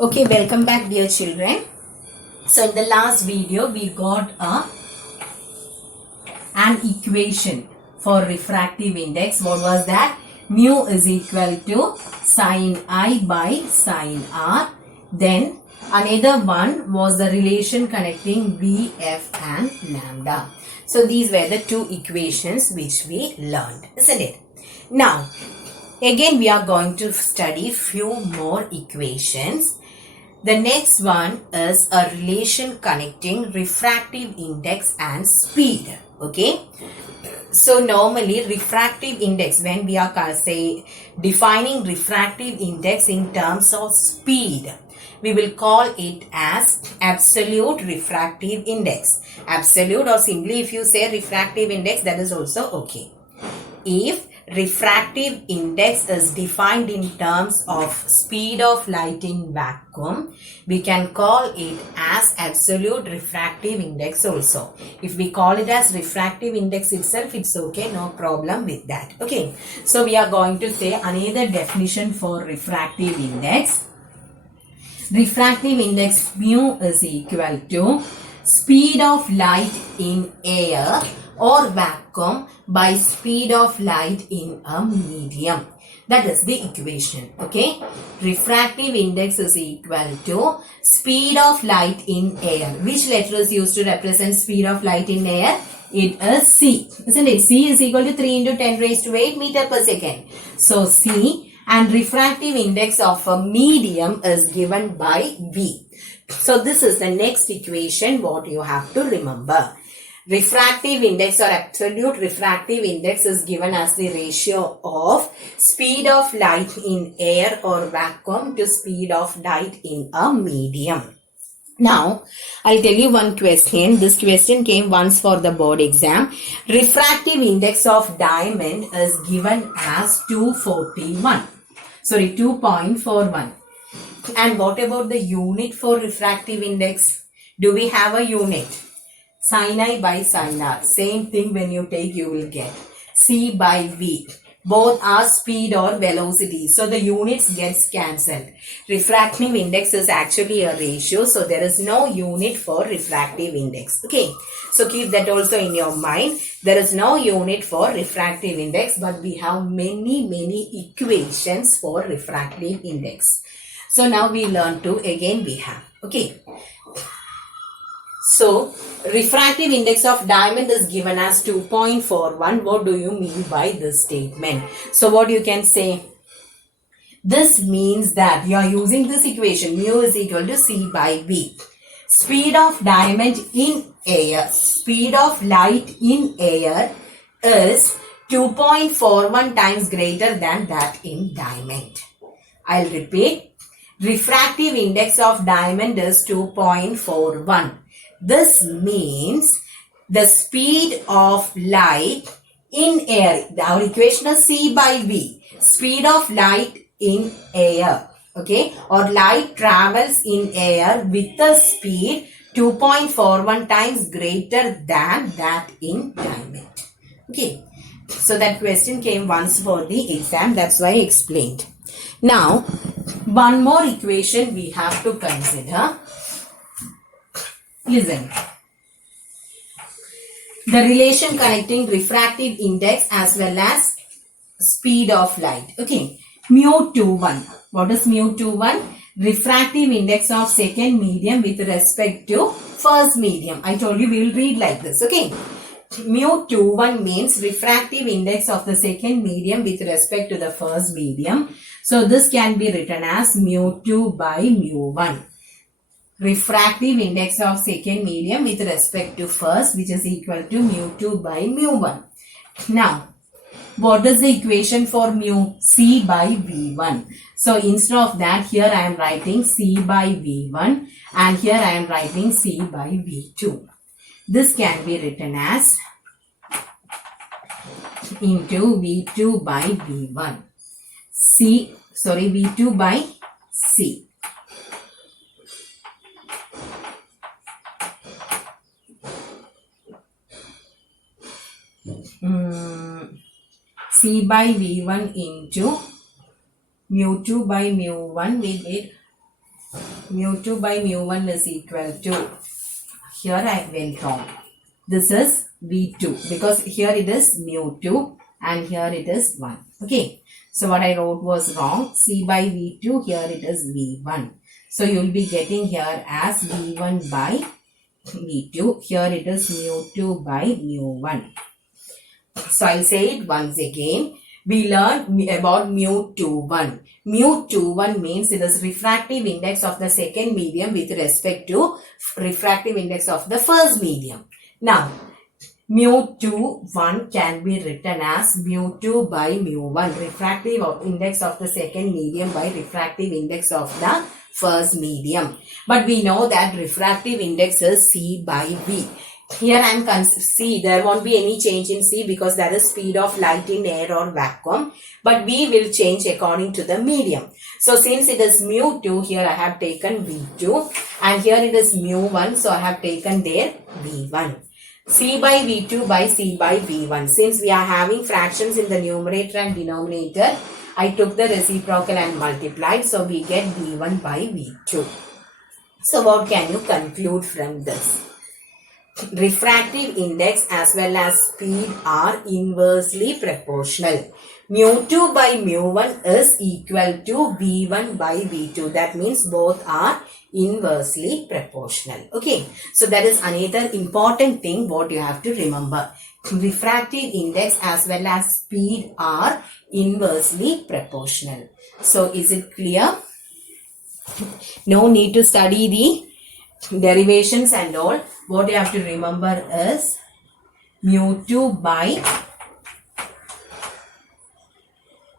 Okay, welcome back dear children. So in the last video we got an equation for refractive index. What was that? Mu is equal to sin I by sin R. Then another one was the relation connecting Bf and lambda. So these were the two equations which we learned, isn't it? Now again we are going to study few more equations. The next one is a relation connecting refractive index and speed. Okay. So normally refractive index, when we are defining refractive index in terms of speed, we will call it as absolute refractive index. Absolute, or simply if you say refractive index, that is also okay. If refractive index is defined in terms of speed of light in vacuum, we can call it as absolute refractive index also. If we call it as refractive index itself, it's okay, no problem with that. Okay, so we are going to say another definition for refractive index. Refractive index mu is equal to speed of light in air or vacuum by speed of light in a medium. That is the equation. Okay. Refractive index is equal to speed of light in air. Which letter is used to represent speed of light in air? It is C. Isn't it? C is equal to 3 into 10 raised to 8 meter per second. So C, and refractive index of a medium is given by V. So this is the next equation what you have to remember. Refractive index or absolute refractive index is given as the ratio of speed of light in air or vacuum to speed of light in a medium. Now, I'll tell you one question. This question came once for the board exam. Refractive index of diamond is given as 241. Sorry, 2.41. And what about the unit for refractive index? Do we have a unit? Sin I by sin R. Same thing when you take, you will get C by V. Both are speed or velocity. So the units gets cancelled. Refractive index is actually a ratio. So there is no unit for refractive index. Okay. So keep that also in your mind. There is no unit for refractive index, but we have many equations for refractive index. So now we learn to, again we have. Okay. So, refractive index of diamond is given as 2.41. What do you mean by this statement? So, what you can say? This means that you are using this equation. Mu is equal to C by V. Speed of diamond in air, speed of light in air is 2.41 times greater than that in diamond. I'll repeat. Refractive index of diamond is 2.41. This means the speed of light in air. Our equation is C by V. Speed of light in air. Okay. Or light travels in air with a speed 2.41 times greater than that in diamond. Okay. So that question came once for the exam. That's why I explained. Now, one more equation we have to consider. Listen. The relation connecting refractive index as well as speed of light. Okay. Mu21. What is mu21? Refractive index of second medium with respect to first medium. I told you we will read like this. Okay. Mu21 means refractive index of the second medium with respect to the first medium. So this can be written as mu2 by mu1. Refractive index of second medium with respect to first, which is equal to mu2 by mu1. Now, what is the equation for mu? C by V1. So instead of that, here I am writing C by V1 and here I am writing C by V2. This can be written as into V2 by V1. V2 by C. C by V1 into mu2 by mu1, we get mu2 by mu1 is equal to, here I went wrong. This is V2 because here it is mu2 and here it is 1. Okay. So what I wrote was wrong. C by V2, here it is V1. So you will be getting here as V1 by V2. Here it is mu2 by mu1. So I'll say it once again. We learned about mu21. Mu21 means it is refractive index of the second medium with respect to refractive index of the first medium. Now, mu21 can be written as mu2 by mu1, refractive index of the second medium by refractive index of the first medium. But we know that refractive index is C by V. Here I am C, there won't be any change in C because that is speed of light in air or vacuum. But V will change according to the medium. So since it is mu2, here I have taken V2 and here it is mu1, so I have taken there V1. C by V2 by C by V1. Since we are having fractions in the numerator and denominator, I took the reciprocal and multiplied, so we get V1 by V2. So what can you conclude from this? Refractive index as well as speed are inversely proportional. Mu2 by mu1 is equal to V1 by V2. That means both are inversely proportional. Okay. So that is another important thing what you have to remember. Refractive index as well as speed are inversely proportional. So is it clear? No need to study the derivations and all. What you have to remember is mu2 by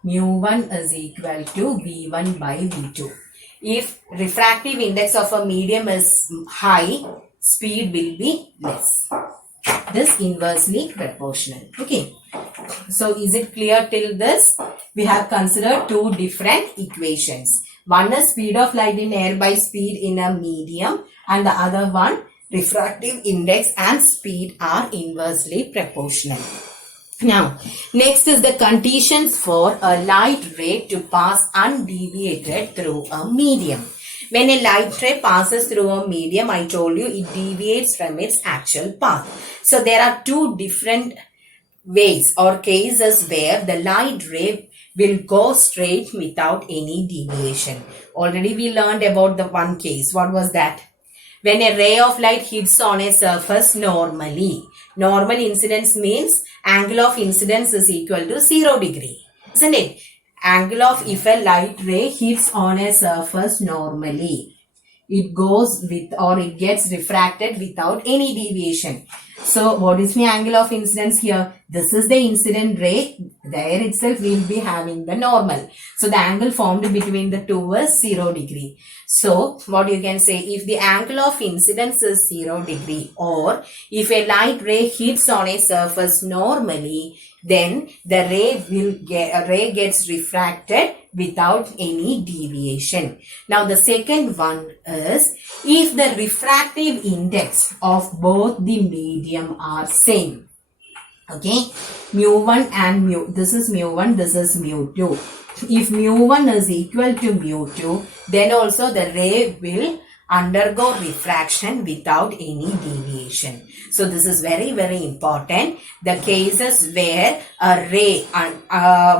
mu1 is equal to V1 by V2. If refractive index of a medium is high, speed will be less. This inversely proportional. Okay. So is it clear till this? We have considered two different equations. One is speed of light in air by speed in a medium and the other one refractive index and speed are inversely proportional. Now, next is the conditions for a light ray to pass undeviated through a medium. When a light ray passes through a medium, I told you it deviates from its actual path. So there are two different ways or cases where the light ray will go straight without any deviation. Already we learned about the one case. What was that? When a ray of light hits on a surface normally. Normal incidence means angle of incidence is equal to 0 degree. Isn't it? Angle of if a light ray hits on a surface normally, it goes with or it gets refracted without any deviation. So what is the angle of incidence here? This is the incident ray. There itself we will be having the normal. So the angle formed between the two is 0 degree. So what you can say, if the angle of incidence is 0 degree or if a light ray hits on a surface normally, then the ray gets refracted without any deviation. Now the second one is if the refractive index of both the medium are same. Okay, mu1 and this is mu1, this is mu2. If mu1 is equal to mu2, then also the ray will undergo refraction without any deviation. So this is very, very important. The cases where a ray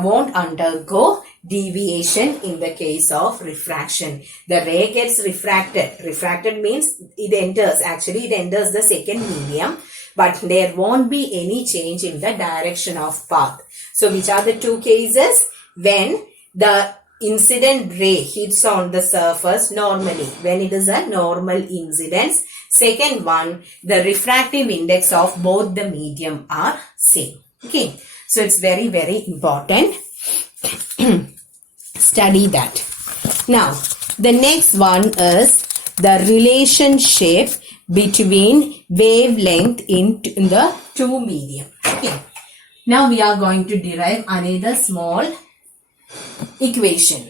won't undergo deviation in the case of refraction. The ray gets refracted. Refracted means it enters the second medium, but there won't be any change in the direction of path. So which are the two cases? When the incident ray hits on the surface normally, when it is a normal incidence. Second one, the refractive index of both the medium are same. Okay, so it's very, very important. Study that. Now, the next one is the relationship between wavelength in the two medium. Okay. Now we are going to derive another small equation.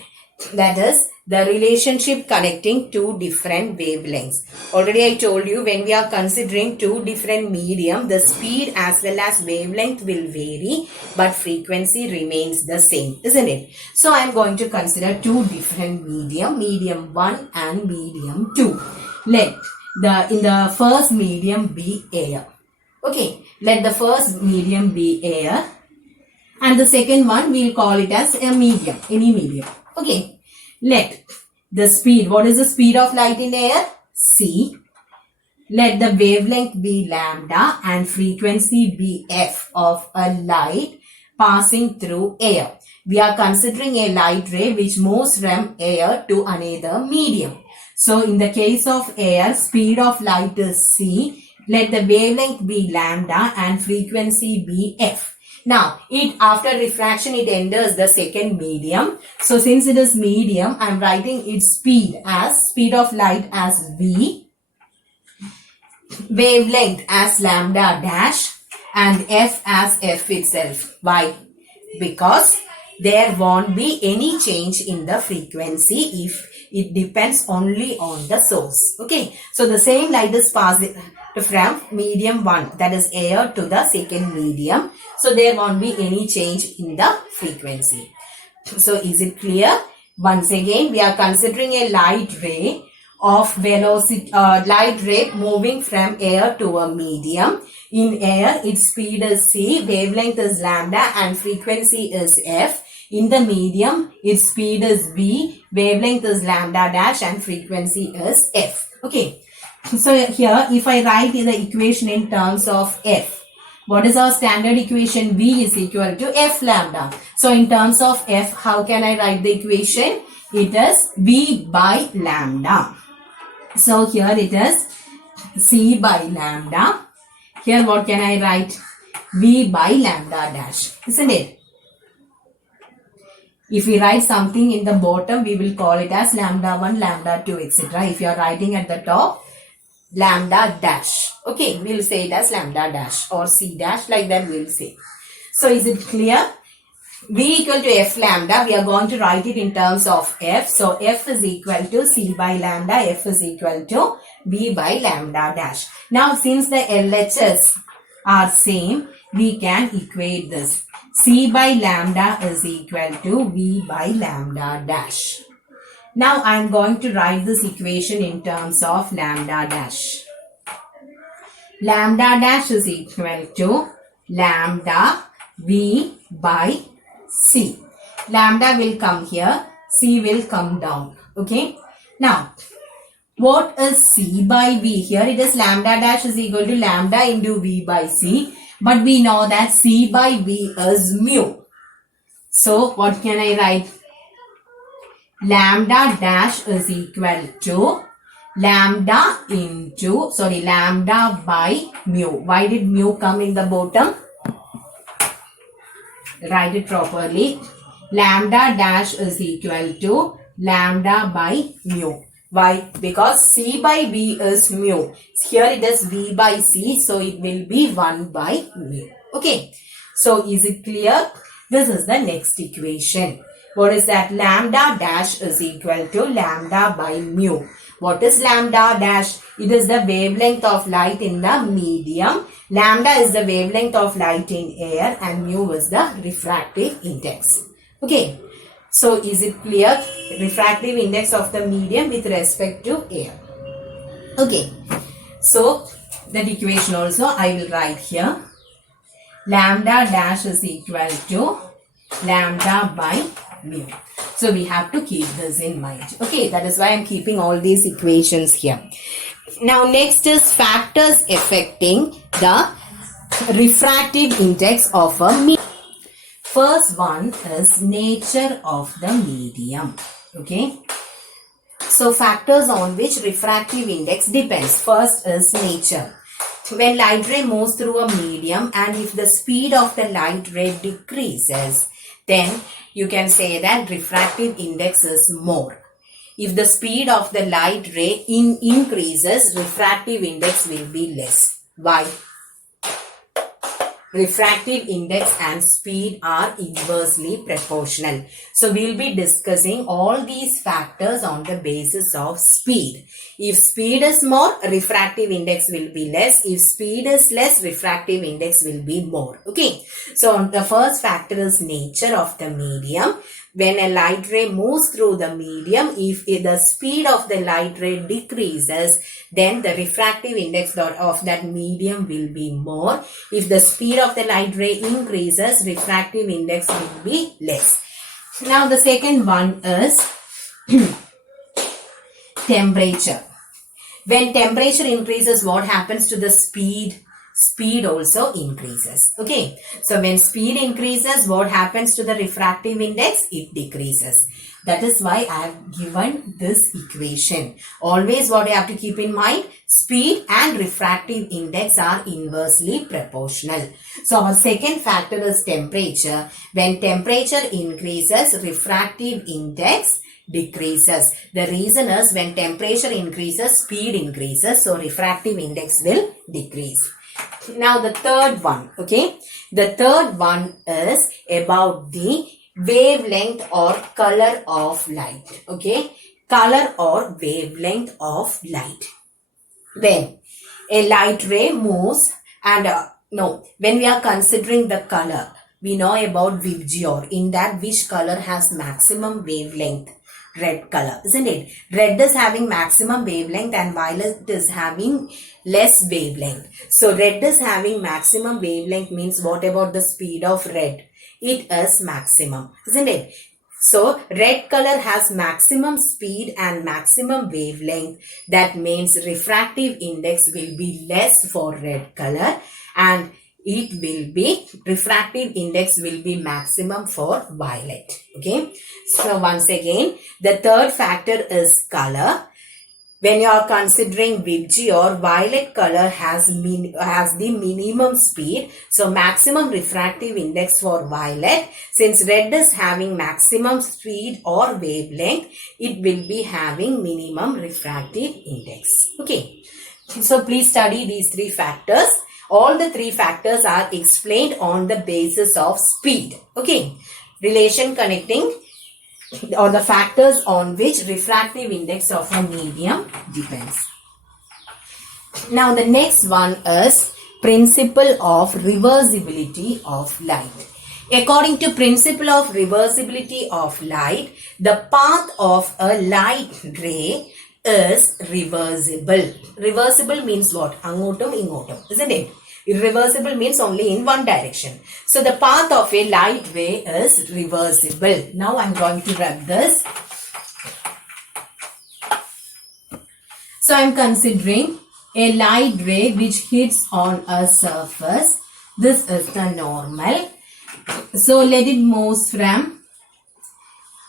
That is the relationship connecting two different wavelengths. Already I told you, when we are considering two different medium, the speed as well as wavelength will vary, but frequency remains the same, isn't it? So I am going to consider two different medium, medium 1 and medium 2. Let in the first medium be air. Okay, let the first medium be air, and the second one we'll call it as a medium, any medium. Okay, let the speed, what is the speed of light in air? C. Let the wavelength be lambda and frequency be f of a light passing through air. We are considering a light ray which moves from air to another medium. So in the case of air, speed of light is c. Let the wavelength be lambda and frequency be f. Now, after refraction, it enters the second medium. So, since it is medium, I am writing its speed of light as v, wavelength as lambda dash, and f as f itself. Why? Because there won't be any change in the frequency if it depends only on the source. Okay. So, the same light is passed from medium 1, that is air, to the second medium. So there won't be any change in the frequency. So is it clear? Once again, we are considering a light ray of velocity, light ray moving from air to a medium. In air, its speed is c, wavelength is lambda, and frequency is f. In the medium, its speed is v, wavelength is lambda dash, and frequency is f. Okay. So here, if I write the equation in terms of f, what is our standard equation? V is equal to f lambda. So in terms of f, how can I write the equation? It is v by lambda. So here it is c by lambda. Here what can I write? V by lambda dash, isn't it? If we write something in the bottom, we will call it as lambda 1, lambda 2, etc. If you are writing at the top, lambda dash. Okay, we'll say it as lambda dash or c dash, like that we'll say. So is it clear? V equal to f lambda, we are going to write it in terms of f. So f is equal to c by lambda, f is equal to v by lambda dash. Now since the LHS are same, we can equate this. C by lambda is equal to v by lambda dash. Now I am going to write this equation in terms of lambda dash. Lambda dash is equal to lambda v by c. Lambda will come here, c will come down. Okay. Now, what is c by v? Here it is lambda dash is equal to lambda into v by c. But we know that c by v is mu. So, what can I write? Lambda dash is equal to lambda by mu. Why did mu come in the bottom? Write it properly. Lambda dash is equal to lambda by mu. Why? Because c by v is mu. Here it is v by c, so it will be 1 by mu. Okay. So is it clear? This is the next equation. What is that? Lambda dash is equal to lambda by mu. What is lambda dash? It is the wavelength of light in the medium. Lambda is the wavelength of light in air and mu is the refractive index. Okay. So is it clear? Refractive index of the medium with respect to air. Okay. So that equation also I will write here. Lambda dash is equal to lambda by mu. So we have to keep this in mind. Okay, that is why I am keeping all these equations here. Now next is factors affecting the refractive index of a medium. First one is nature of the medium. Okay. So factors on which refractive index depends. First is nature. When light ray moves through a medium and if the speed of the light ray decreases, then you can say that refractive index is more. If the speed of the light ray increases, refractive index will be less. Why? refractive index and speed are inversely proportional. So we'll be discussing all these factors on the basis of speed. If speed is more, refractive index will be less. If speed is less, refractive index will be more. Okay. So the first factor is nature of the medium. When a light ray moves through the medium, if the speed of the light ray decreases, then the refractive index of that medium will be more. If the speed of the light ray increases, refractive index will be less. Now the second one is temperature. When temperature increases, what happens to the speed? Speed also increases. Okay. So when speed increases, what happens to the refractive index? It decreases. That is why I have given this equation. Always what you have to keep in mind, speed and refractive index are inversely proportional. So our second factor is temperature. When temperature increases, refractive index decreases. The reason is when temperature increases, speed increases. So refractive index will decrease. Now the third one, okay. The third one is about the wavelength or color of light, okay. Color or wavelength of light. When a light ray moves and when we are considering the color, we know about VIBGYOR. In that, which color has maximum wavelength? Red color, isn't it? Red is having maximum wavelength and violet is having less wavelength. So red is having maximum wavelength means what about the speed of red? It is maximum, isn't it? So red color has maximum speed and maximum wavelength. That means refractive index will be less for red color and it will be, refractive index will be maximum for violet. Okay. So once again, the third factor is color. When you are considering VIBGYOR, violet color has the minimum speed. So maximum refractive index for violet. Since red is having maximum speed or wavelength, it will be having minimum refractive index. Okay. So please study these three factors. All the three factors are explained on the basis of speed. Okay. Relation connecting or the factors on which refractive index of a medium depends. Now the next one is principle of reversibility of light. According to principle of reversibility of light, the path of a light ray is reversible. Reversible means what? Angotum, ingotum, isn't it? Irreversible means only in one direction. So the path of a light ray is reversible. Now I am going to rub this. So I am considering a light ray which hits on a surface. This is the normal. So let it move from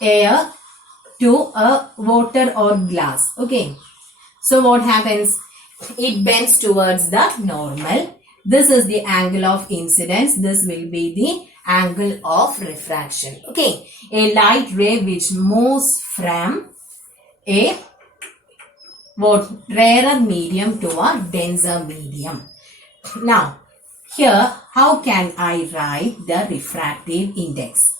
air to a water or glass. Okay. So what happens? It bends towards the normal. This is the angle of incidence. This will be the angle of refraction. Okay. A light ray which moves from a rarer medium to a denser medium. Now, here, how can I write the refractive index?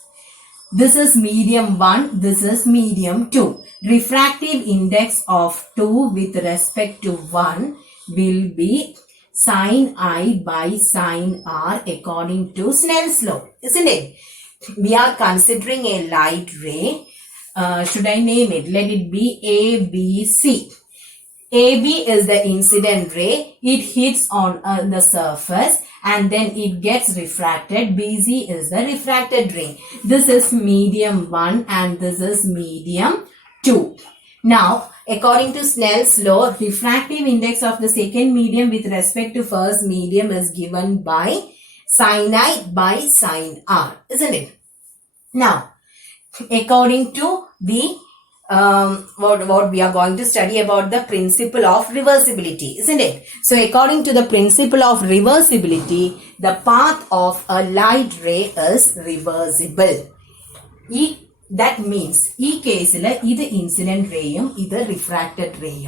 This is medium 1. This is medium 2. Refractive index of 2 with respect to 1 will be sin I by sin R according to Snell's law, isn't it? We are considering a light ray. Should I name it? Let it be ABC. AB is the incident ray. It hits on the surface and then it gets refracted. BC is the refracted ray. This is medium 1 and this is medium 2. Now, according to Snell's law, refractive index of the second medium with respect to first medium is given by sin I by sin R, isn't it? Now, according to the what we are going to study about the principle of reversibility, isn't it? So, according to the principle of reversibility, the path of a light ray is reversible. That means, this case, this incident ray, this refracted ray.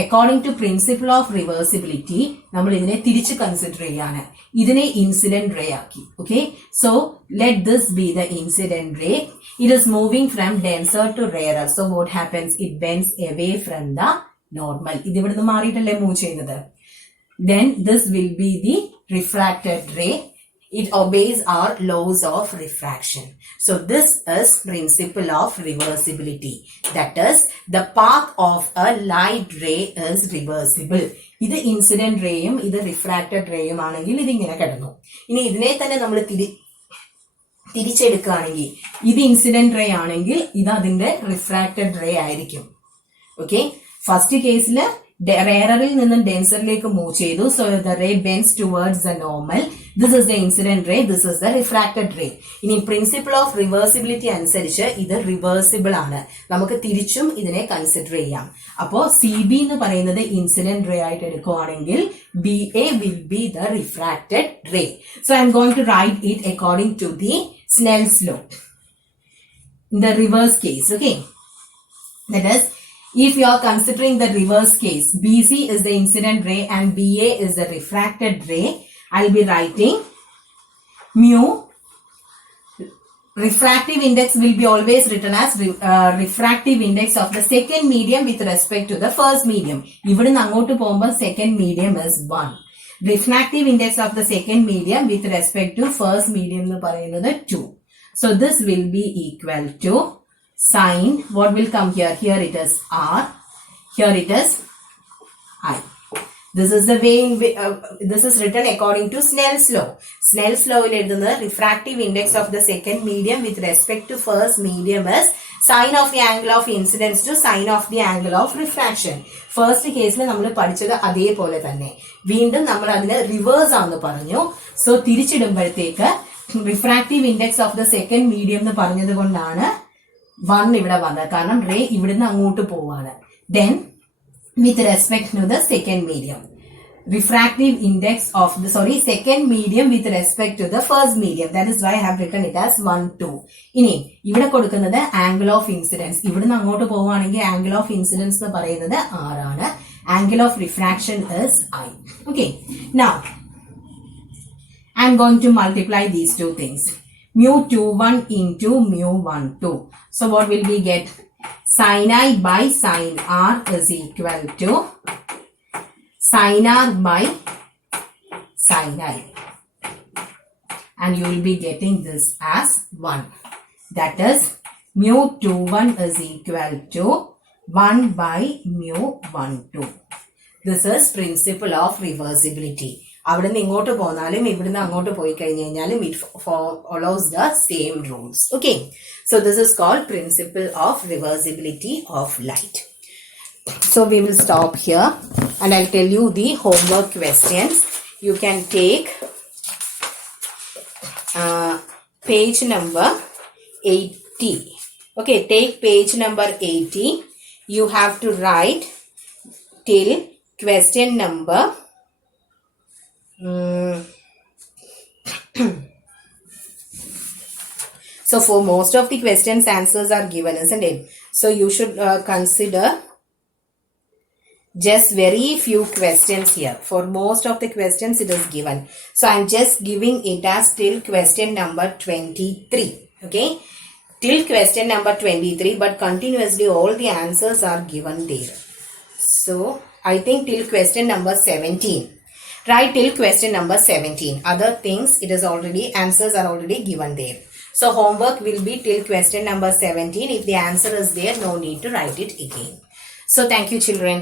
according to principle of reversibility, നമ്മൾ ഇതിനെ തിരിച്ച് consider ചെയ്യാണ്. ഇതിനെ incident ray ആക്കി. Okay, so let this be the incident ray. It is moving from denser to rarer. So what happens? It bends away from the normal. ഇത് ഇവിടുന്ന് മാറിയിട്ടല്ലേ move ചെയ്യുന്നത്. Then this will be the refracted ray. It obeys our laws of refraction. So this is principle of reversibility. That is, the path of a light ray is reversible. ഇത് incident റേയും ഇത് refracted റേയും ആണെങ്കിൽ ഇതിങ്ങനെ കിടന്നു. ഇനി ഇതിനെ തന്നെ നമ്മൾ തിരിച്ചെടുക്കുകയാണെങ്കിൽ ഇത് ഇൻസിഡന്റ് റേ ആണെങ്കിൽ ഇത് അതിന്റെ റിഫ്രാക്റ്റഡ് റേ ആയിരിക്കും. ഓക്കെ, ഫസ്റ്റ് കേസിൽ റേററിൽ നിന്നും ഡെൻസറിലേക്ക് മൂവ് ചെയ്തു. So the ray bends towards the normal. This is the incident ray, this is the refracted ray. ഇനി പ്രിൻസിപ്പിൾ ഓഫ് റിവേഴ്സിബിലിറ്റി അനുസരിച്ച് ഇത് റിവേഴ്സിബിൾ ആണ്. നമുക്ക് തിരിച്ചും ഇതിനെ കൺസിഡർ ചെയ്യാം. അപ്പോ സി ബി എന്ന് പറയുന്നത് ഇൻസിഡന്റ് റേ ആയിട്ട് എടുക്കുകയാണെങ്കിൽ B A will be the refracted ray. So I'm going to write it according to the Snell's law. In the reverse case, okay, that is, if you are considering the reverse case, BC is the incident ray and BA is the refracted ray, I'll be writing mu. Refractive index will be always written as refractive index of the second medium with respect to the first medium. Ividun angotu പോകുമ്പോൾ second medium is 1. Refractive index of the second medium with respect to first medium എന്ന് പറയുന്നത് 2. So this will be equal to sin, what will come here? Here it is R, here it is I. This is the way this is written according to Snell's law. Snell's law will എഴുതുന്നത് refractive index of the second medium with respect to first medium is sine of the angle of incidence to sine of the angle of refraction. First കേസിൽ നമ്മൾ പഠിച്ചത് അതേപോലെ തന്നെ വീണ്ടും നമ്മൾ അതിനെ reverse ആണെന്ന് പറഞ്ഞു. സോ തിരിച്ചിടുമ്പോഴത്തേക്ക് refractive index of the second medium എന്ന് പറഞ്ഞത് കൊണ്ടാണ് 1 ഇവിടെ വന്നത്. കാരണം റേ ഇവിടുന്ന് അങ്ങോട്ട് പോവാണ്. Then with respect to the second medium, refractive index of the second medium with respect to the first medium. That is why I have written it as 1, 2. ഇനി ഇവിടെ കൊടുക്കുന്നത് ആംഗിൾ ഓഫ് ഇൻസിഡൻസ്. ഇവിടുന്ന് അങ്ങോട്ട് പോവുകയാണെങ്കിൽ angle of incidence എന്ന് പറയുന്നത് R ആണ്. Angle of refraction is I. Okay, now I am going to multiply these two things. Mu 21 into mu 12. So what will we get? Sin I by sin R is equal to sin R by sin I. And you will be getting this as 1. That is, mu 21 is equal to 1 by mu 12. This is principle of reversibility. അവിടുന്ന് ഇങ്ങോട്ട് പോന്നാലും ഇവിടുന്ന് അങ്ങോട്ട് പോയി കഴിഞ്ഞു കഴിഞ്ഞാലും it follows the same rules. Okay, so this is called principle of reversibility of light. So we will stop here and I'll tell you the homework questions. You can take page number 80. Okay, take page number 80. You have to write till question number so for most of the questions answers are given, isn't it? So you should consider just very few questions here. For most of the questions it is given. So I'm just giving it as till question number 23. Okay, till question number 23, but continuously all the answers are given there. So I think till question number 17. Right, till question number 17. Other things, it is already, answers are already given there. So homework will be till question number 17. If the answer is there, no need to write it again. So thank you, children.